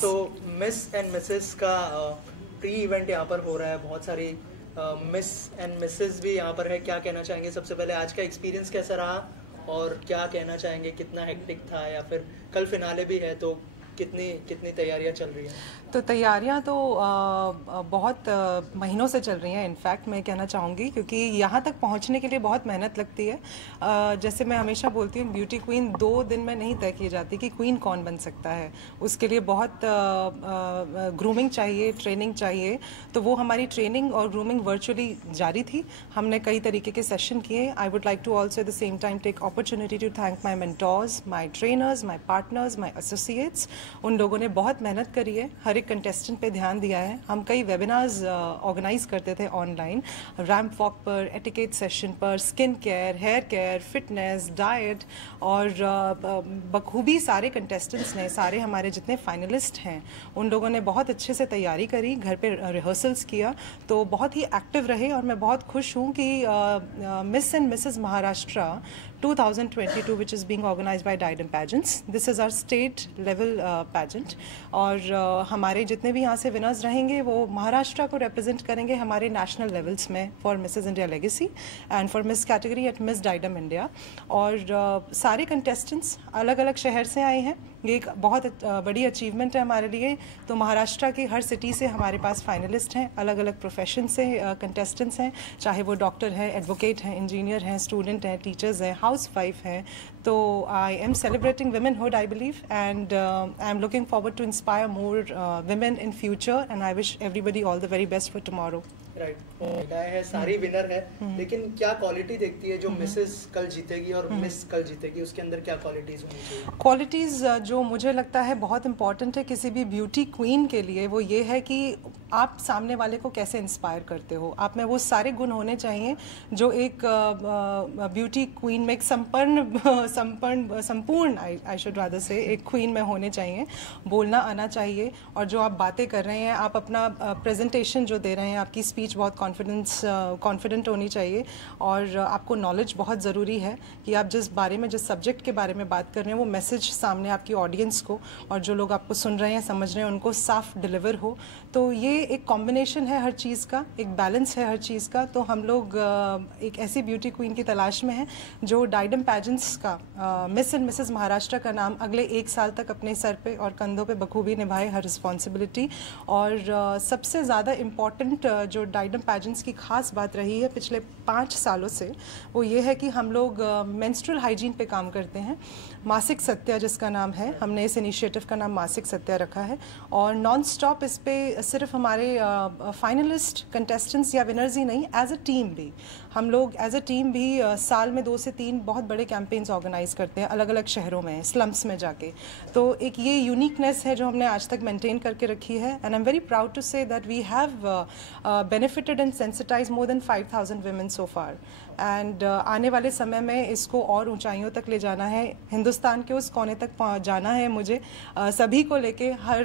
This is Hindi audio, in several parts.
सो मिस एंड मिसेस का प्री इवेंट यहाँ पर हो रहा है, बहुत सारी मिस एंड मिसेस भी यहाँ पर है। क्या कहना चाहेंगे सबसे पहले, आज का एक्सपीरियंस कैसा रहा और क्या कहना चाहेंगे, कितना हेक्टिक था या फिर कल फिनाले भी है तो कितनी कितनी तैयारियां चल रही हैं? तो तैयारियां तो बहुत महीनों से चल रही हैं। इनफैक्ट मैं कहना चाहूँगी, क्योंकि यहाँ तक पहुँचने के लिए बहुत मेहनत लगती है। जैसे मैं हमेशा बोलती हूँ, ब्यूटी क्वीन 2 दिन में नहीं तय की जाती कि क्वीन कौन बन सकता है। उसके लिए बहुत ग्रूमिंग चाहिए, ट्रेनिंग चाहिए। तो वो हमारी ट्रेनिंग और ग्रूमिंग वर्चुअली जारी थी। हमने कई तरीके के सेशन किए। I would like to also at the same time take opportunity to thank my mentors, my trainers, my partners, my associates. उन लोगों ने बहुत मेहनत करी है, हर एक कंटेस्टेंट पे ध्यान दिया है। हम कई वेबिनार्स ऑर्गेनाइज करते थे ऑनलाइन, रैंप वॉक पर, एटिकेट सेशन पर, skin care, hair care, fitness, diet, और बखूबी सारे कंटेस्टेंट्स ने, सारे हमारे जितने फाइनलिस्ट हैं उन लोगों ने बहुत अच्छे से तैयारी करी, घर पे रिहर्सल्स किया, तो बहुत ही एक्टिव रहे। और मैं बहुत खुश हूँ कि miss and Mrs Maharashtra 2022 which is being organized by Diadem Pageants. This is our state level pageant, और हमारे जितने भी यहाँ से विनर्स रहेंगे वो महाराष्ट्र को रिप्रेजेंट करेंगे हमारे नेशनल लेवल्स में for Mrs India legacy and for miss category at Miss Diadem India. और सारे कंटेस्टेंट्स अलग अलग शहर से आए हैं। ये एक बहुत बड़ी अचीवमेंट है हमारे लिए। तो महाराष्ट्र की हर सिटी से हमारे पास फाइनलिस्ट हैं, अलग अलग प्रोफेशन से कंटेस्टेंट्स हैं, चाहे वो डॉक्टर हैं, एडवोकेट हैं, इंजीनियर हैं, स्टूडेंट हैं, टीचर्स हैं, हाउस वाइफ हैं। तो I am celebrating womanhood, I believe, and I am looking forward to inspire more women in future, and I wish everybody all the very best for tomorrow. Right, है सारी विनर है, लेकिन क्या क्वालिटी देखती है जो मिसेस कल जीतेगी और मिस कल जीतेगी, उसके अंदर क्या क्वालिटीज होनी चाहिए? क्वालिटीज़ जो मुझे लगता है बहुत इंपॉर्टेंट है किसी भी ब्यूटी क्वीन के लिए, वो ये है कि आप सामने वाले को कैसे इंस्पायर करते हो। आप में वो सारे गुण होने चाहिए जो एक ब्यूटी क्वीन में, एक संपूर्ण आई शुड रादर से, एक क्वीन में होने चाहिए। बोलना आना चाहिए, और जो आप बातें कर रहे हैं, आप अपना प्रेजेंटेशन जो दे रहे हैं, आपकी स्पीच बहुत कॉन्फिडेंट होनी चाहिए। और आपको नॉलेज बहुत ज़रूरी है कि आप जिस बारे में, जिस सब्जेक्ट के बारे में बात कर रहे हैं, वो मैसेज सामने आपकी ऑडियंस को और जो लोग आपको सुन रहे हैं, समझ रहे हैं, उनको साफ डिलीवर हो। तो ये एक कॉम्बिनेशन है हर चीज़ का, एक बैलेंस है हर चीज़ का। तो हम लोग एक ऐसी ब्यूटी क्वीन की तलाश में हैं जो डाइडम पैजेंट्स का मिस एंड मिसेस महाराष्ट्र का नाम अगले 1 साल तक अपने सर पे और कंधों पे बखूबी निभाए, हर रिस्पॉन्सिबिलिटी। और सबसे ज़्यादा इम्पॉर्टेंट जो डाइडम पैजेंट्स की खास बात रही है पिछले 5 सालों से, वो ये है कि हम लोग मेंस्ट्रुअल हाइजीन पे काम करते हैं। मासिक सत्या जिसका नाम है, हमने इस इनिशिएटिव का नाम मासिक सत्या रखा है। और नॉन स्टॉप इस पे सिर्फ हमारे फाइनलिस्ट कंटेस्टेंट्स या विनर्स ही नहीं, एज अ टीम भी हम लोग एज अ टीम भी साल में 2 से 3 बहुत बड़े कैंपेन्स ऑर्गेनाइज करते हैं अलग अलग शहरों में, स्लम्स में जाके। तो एक ये यूनिकनेस है जो हमने आज तक मेंटेन करके रखी है, and I am very proud to say that we have benefited and sensitise more than 5000 women so far। And आने वाले समय में इसको और ऊंचाइयों तक ले जाना है, हिंदुस्तान के उस कोने तक जाना है मुझे। सभी को लेके हर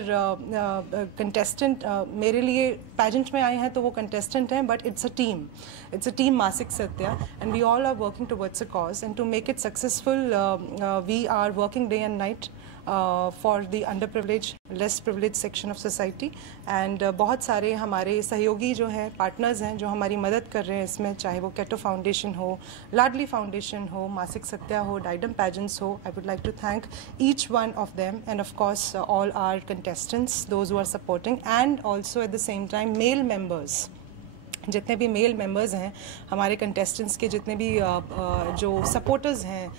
कंटेस्टेंट मेरे लिए पैजेंट में आए हैं तो वो कंटेस्टेंट हैं, बट इट्स अ टीम मासिक सत्या, and we all are working towards a cause, and to make it successful we are working day and night for the under privilege, less privilege section of society. And बहुत सारे हमारे सहयोगी जो हैं, पार्टनर्स हैं, जो हमारी मदद कर रहे हैं इसमें, चाहे वो केटो फाउंडेशन हो, लाडली फाउंडेशन हो, मासिक सत्या हो, डाइडम पैजेंट्स हो। I would like to thank each one of them, and of course all are contestants, those who are supporting, and also at the same time male members, जितने भी मेल मेंबर्स हैं हमारे कंटेस्टेंट्स के, जितने भी जो सपोर्टर्स हैं,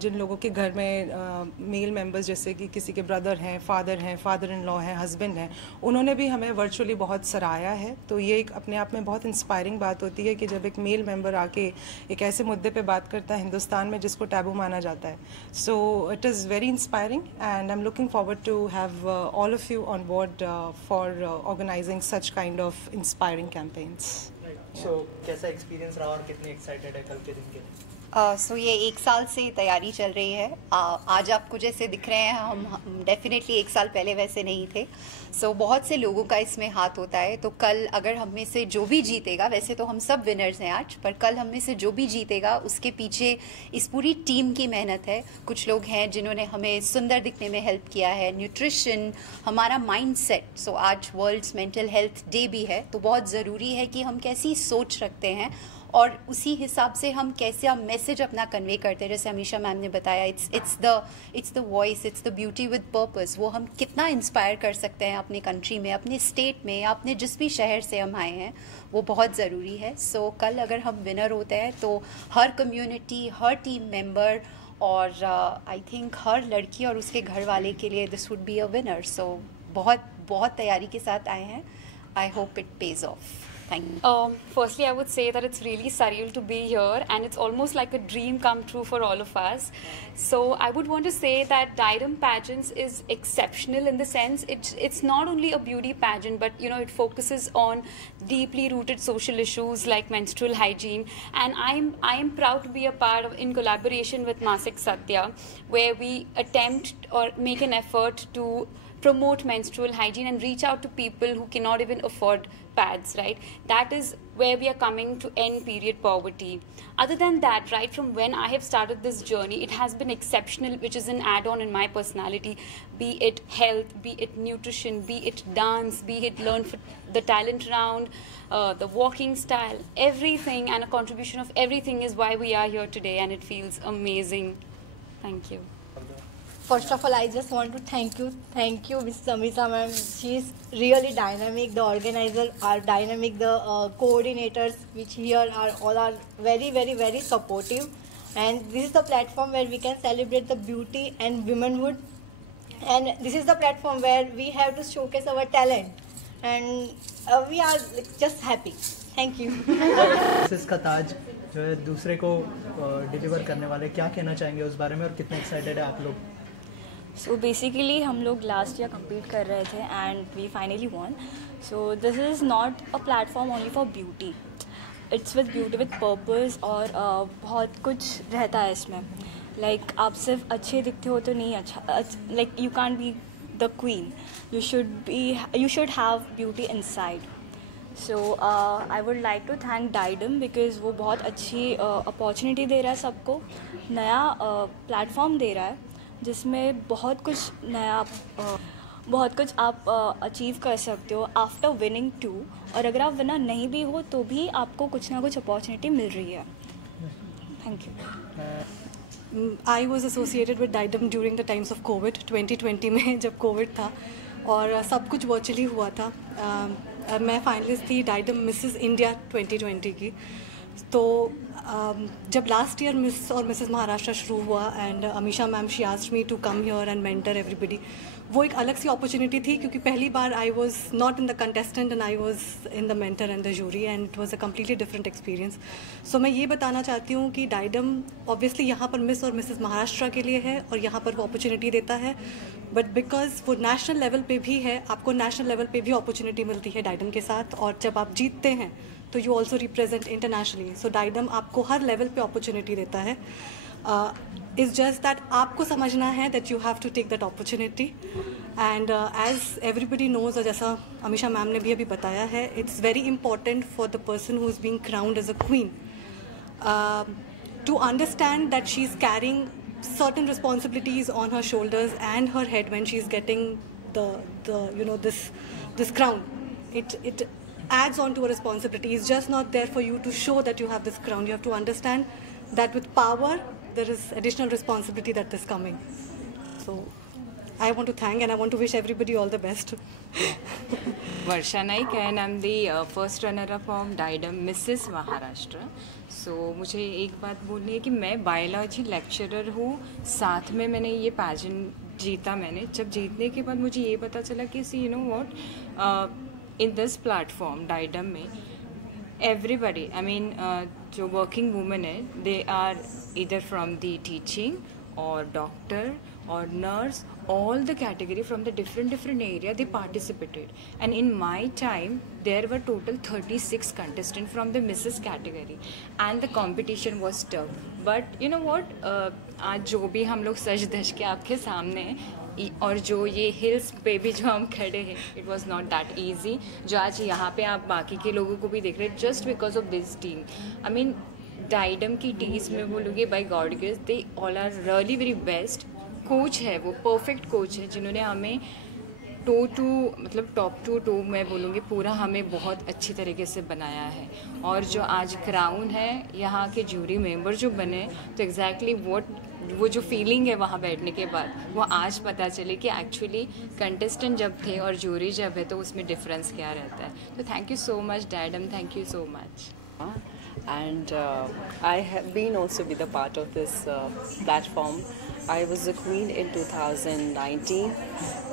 जिन लोगों के घर में मेल मेंबर्स, जैसे कि किसी के ब्रदर हैं, फादर इन लॉ हैं, हस्बैंड हैं, उन्होंने भी हमें वर्चुअली बहुत सराहा है। तो ये एक अपने आप में बहुत इंस्पायरिंग बात होती है कि जब एक मेल मेंबर आके एक ऐसे मुद्दे पे बात करता है हिंदुस्तान में जिसको टैबू माना जाता है। So it is very inspiring, and I am looking forward to have all of you on board for organising such kind of inspiring campaigns. So कैसा एक्सपीरियंस रहा और कितने एक्साइटेड है कल के दिन के लिए? सो ये 1 साल से तैयारी चल रही है। आज आपको जैसे दिख रहे हैं, हम डेफिनेटली 1 साल पहले वैसे नहीं थे। सो बहुत से लोगों का इसमें हाथ होता है। तो कल अगर हम में से जो भी जीतेगा, वैसे तो हम सब विनर्स हैं आज, पर कल हम में से जो भी जीतेगा उसके पीछे इस पूरी टीम की मेहनत है। कुछ लोग हैं जिन्होंने हमें सुंदर दिखने में हेल्प किया है, न्यूट्रिशन, हमारा माइंडसेट। सो आज वर्ल्ड्स मेंटल हेल्थ डे भी है, तो बहुत ज़रूरी है कि हम कैसी सोच रखते हैं और उसी हिसाब से हम कैसे मैसेज अपना कन्वे करते हैं। जैसे अमीशा मैम ने बताया, it's the voice, it's the beauty with purpose. वो हम कितना इंस्पायर कर सकते हैं अपनी कंट्री में, अपने स्टेट में, या अपने जिस भी शहर से हम आए हैं, वो बहुत ज़रूरी है। सो कल अगर हम विनर होते हैं तो हर कम्युनिटी, हर टीम मेंबर और आई थिंक हर लड़की और उसके घर वाले के लिए this would be a winner. So बहुत बहुत तैयारी के साथ आए हैं। I hope it pays off. Thank you. Firstly, I would say that it's really surreal to be here, and it's almost like a dream come true for all of us. So I would want to say that Didem Pageants is exceptional in the sense it's not only a beauty pageant, but it focuses on deeply rooted social issues like menstrual hygiene. And I am proud to be a part of, in collaboration with Masik Satya, where we attempt or make an effort to promote menstrual hygiene and reach out to people who cannot even afford pads, right? That is where we are coming to end period poverty. Other than that, right from when I have started this journey, it has been exceptional, which is an add-on in my personality, be it health, be it nutrition, be it dance, be it learn for the talent round, the walking style, everything, and a contribution of everything is why we are here today, and it feels amazing. Thank you. First of all, I just want to thank you, Ms. Amisha ma'am. She is really dynamic. The organizers are dynamic. The coordinators, which here are all are very, very, very supportive. And this is the platform where we can celebrate the beauty and womanhood. And this is the platform where we have to showcase our talent. And we are just happy. Thank you. इसका ताज जो है दूसरे को डिलीवर करने वाले, क्या कहना चाहेंगे उस बारे में और कितने एक्साइटेड है आप लोग? सो बेसिकली हम लोग लास्ट ईयर कम्पीट कर रहे थे and we finally won. So this is not a platform only for beauty, it's with beauty with purpose. और बहुत कुछ रहता है इसमें. लाइक आप सिर्फ अच्छे दिखते हो तो नहीं अच्छा, like you can be the queen, you should have beauty inside. So I would like to thank Diadem because वो बहुत अच्छी अपॉर्चुनिटी दे रहा है सबको, नया प्लेटफॉर्म दे रहा है जिसमें बहुत कुछ नया, बहुत कुछ आप अचीव कर सकते हो आफ्टर विनिंग टू. और अगर आप विनर नहीं भी हो तो भी आपको कुछ ना कुछ अपॉर्चुनिटी मिल रही है. Thank you. I was associated with Didem during the times of COVID 2020 में, जब कोविड था और सब कुछ वर्चुअली हुआ था. मैं फाइनलिस्ट थी Didem मिसेस इंडिया 2020 की. तो जब लास्ट ईयर मिस और मिसेस महाराष्ट्र शुरू हुआ and Amisha ma'am she asked me to come here and mentor everybody, वो एक अलग सी अपॉर्चुनिटी थी क्योंकि पहली बार I was not in the contestant and I was in the mentor and the jury and it was a completely different experience. So मैं ये बताना चाहती हूँ कि डाइडम ऑब्वियसली यहाँ पर मिस और मिसेस महाराष्ट्र के लिए है और यहाँ पर वो अपॉर्चुनिटी देता है, बट बिकॉज वो नेशनल लेवल पे भी है, आपको नेशनल लेवल पे भी अपॉर्चुनिटी मिलती है डाइडम के साथ. और जब आप जीतते हैं तो यू ऑल्सो रिप्रेजेंट इंटरनेशनली. सो डाइडम आपको हर लेवल पे अपॉर्चुनिटी देता है. इट्स जस्ट दैट आपको समझना है that you have to take that opportunity. And as everybody knows, और जैसा अमीशा मैम ने भी अभी बताया है, it's very important for the person who is being crowned as a queen to understand that she is carrying certain responsibilities on her shoulders and her head when she is getting this crown. It adds on to a responsibility. It's just not there for you to show that you have this crown. You have to understand that with power there is additional responsibility that is coming. So I want to thank and I want to wish everybody all the best. Varsha Naik and I'm the first runner-up of Didem Mrs. Maharashtra. सो मुझे एक बात बोलनी है कि मैं बायोलॉजी लेक्चरर हूँ, साथ में मैंने ये पैजेंट जीता. मैंने जब जीतने के बाद मुझे ये पता चला कि see you know what, in this platform Diadem में एवरीबडी, आई मीन जो वर्किंग वुमेन है, दे आर इधर from the teaching or doctor or nurse, all the category from the different area they participated. And in my time there were total 36 contestants from the Mrs. category, and the competition was tough. But you know what, आज जो भी हम लोग सज धज के आपके सामने हैं, और जो ये हिल्स पे भी जो हम खड़े हैं, it was not that easy. जो आज यहाँ पे आप बाकी के लोगों को भी देख रहे हैं, just because of this team. I mean Diadem की टीम्स में बोलोगे by God grace, they all are really very best. Coach है वो, परफेक्ट कोच है, जिन्होंने हमें मतलब टॉप टू मैं बोलूँगी पूरा हमें बहुत अच्छी तरीके से बनाया है. और जो आज क्राउन है, यहाँ के जूरी मेंबर जो बने, तो एग्जैक्टली वो जो फीलिंग है वहाँ बैठने के बाद, वो आज पता चले कि एक्चुअली कंटेस्टेंट जब थे और जूरी जब है तो उसमें डिफरेंस क्या रहता है. तो thank you so much Diadem, thank you so much. And I have been also be the part of this platform. I was a queen in 2019,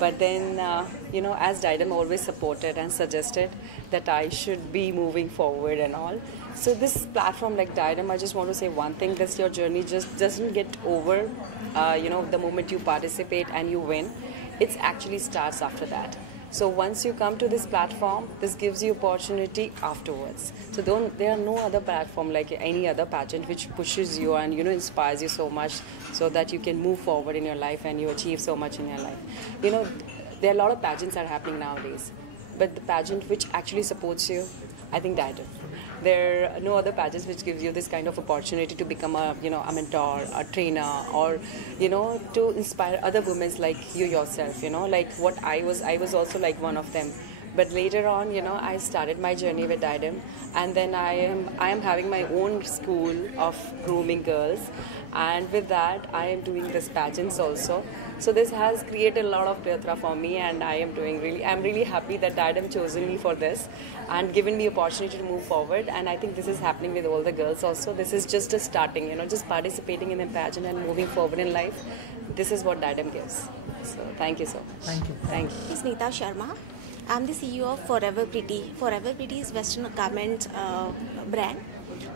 but then as Didem always supported and suggested that I should be moving forward and all. So this platform like Didem, I just want to say one thing: this your journey just doesn't get over. The moment you participate and you win, it actually starts after that. So once you come to this platform, this gives you opportunity afterwards. So there are no other platform like any other pageant which pushes you and inspires you so much so that you can move forward in your life and you achieve so much in your life. There are a lot of pageants that are happening nowadays, but the pageant which actually supports you, I think Didem. There are no other pageants which gives you this kind of opportunity to become a mentor, a trainer, or to inspire other women like you yourself. Like what I was also like one of them. But later on, I started my journey with Didem, and then I am having my own school of grooming girls, and with that I am doing this pageants also. So this has created a lot of plethora for me, and I'm really happy that Didem chosen me for this and given me opportunity to move forward. And I think this is happening with all the girls also. This is just a starting, just participating in a pageant and moving forward in life. This is what Didem gives. So thank you so much. Thank you. Thank you. This is Neeta Sharma. I'm the CEO of Forever Pretty. Forever Pretty is Western garments brand.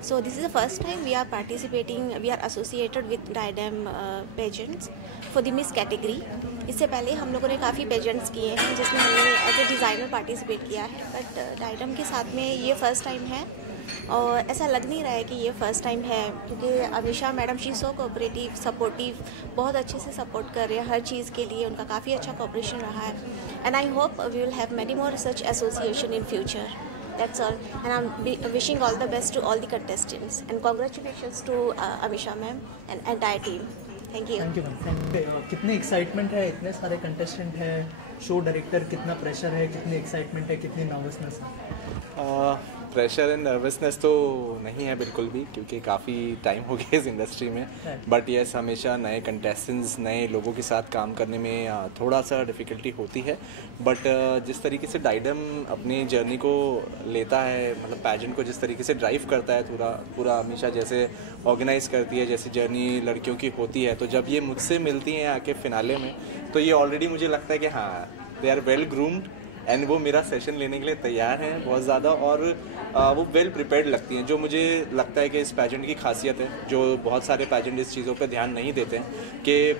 So this is the first time we are participating. We are associated with Didem pageants for the Miss category. इससे पहले हम लोगों ने काफ़ी पेजेंट्स किए हैं जिसमें हमने एज ए डिज़ाइनर पार्टिसिपेट किया है, बट डाइडम के साथ में ये फ़र्स्ट टाइम है. और ऐसा लग नहीं रहा है कि ये फ़र्स्ट टाइम है, क्योंकि Amisha madam she so cooperative, supportive, बहुत अच्छे से सपोर्ट कर रहे हैं हर चीज़ के लिए. उनका काफ़ी अच्छा कोऑपरेशन रहा है, and I hope we will have many more such association in future. That's all, and I'm wishing all the best to all the contestants, and congratulations to Amisha ma'am and entire team. Thank you. Thank you ma'am. कितनी एक्साइटमेंट है, इतने सारे कंटेस्टेंट हैं, शो डायरेक्टर, कितना प्रेशर है, कितनी एक्साइटमेंट है, कितनी नर्वसनेस है? प्रेशर एंड नर्वसनेस तो नहीं है बिल्कुल भी, क्योंकि काफ़ी टाइम हो गया इस इंडस्ट्री में. बट येस, हमेशा नए कंटेस्टेंट्स, नए लोगों के साथ काम करने में थोड़ा सा डिफ़िकल्टी होती है. बट जिस तरीके से डाइडम अपनी जर्नी को लेता है, मतलब पैजेंट को जिस तरीके से ड्राइव करता है, पूरा हमेशा जैसे ऑर्गेनाइज़ करती है, जैसी जर्नी लड़कियों की होती है, तो जब ये मुझसे मिलती हैं आके फिनाले में, तो ये ऑलरेडी मुझे लगता है कि हाँ, they are well groomed and वो मेरा सेशन लेने के लिए तैयार हैं बहुत ज़्यादा, और वो वेल प्रिपेयर्ड लगती हैं, जो मुझे लगता है कि इस पैजेंट की खासियत है, जो बहुत सारे पैजेंट इस चीज़ों पे ध्यान नहीं देते हैं, कि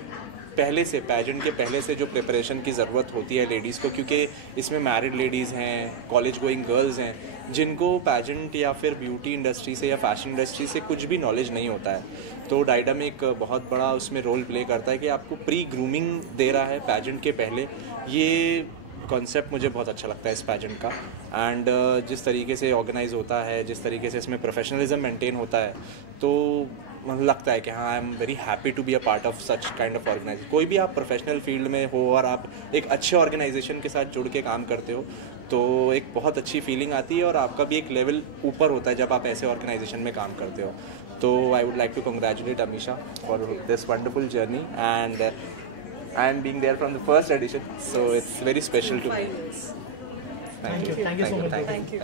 पैजेंट के पहले से जो प्रिपरेशन की ज़रूरत होती है लेडीज़ को, क्योंकि इसमें मैरिड लेडीज़ हैं, कॉलेज गोइंग गर्ल्स हैं, जिनको पैजेंट या फिर ब्यूटी इंडस्ट्री से या फैशन इंडस्ट्री से कुछ भी नॉलेज नहीं होता है. तो डाइडम एक बहुत बड़ा उसमें रोल प्ले करता है कि आपको प्री ग्रूमिंग दे रहा है पैजेंट के पहले. ये कॉन्सेप्ट मुझे बहुत अच्छा लगता है इस पैजेंट का, एंड जिस तरीके से ऑर्गेनाइज होता है, जिस तरीके से इसमें प्रोफेशनलिज्म मेंटेन होता है, तो मुझे लगता है कि हाँ, I am very happy to be a part of such kind of organise. कोई भी आप प्रोफेशनल फील्ड में हो और आप एक अच्छे ऑर्गेनाइजेशन के साथ जुड़ के काम करते हो, तो एक बहुत अच्छी फीलिंग आती है, और आपका भी एक लेवल ऊपर होता है जब आप ऐसे ऑर्गेनाइजेशन में काम करते हो. तो I would like to congratulate Amisha for this wonderful journey, and I am being there from the first edition, so it's very special to me. Thank you so much. Thank you.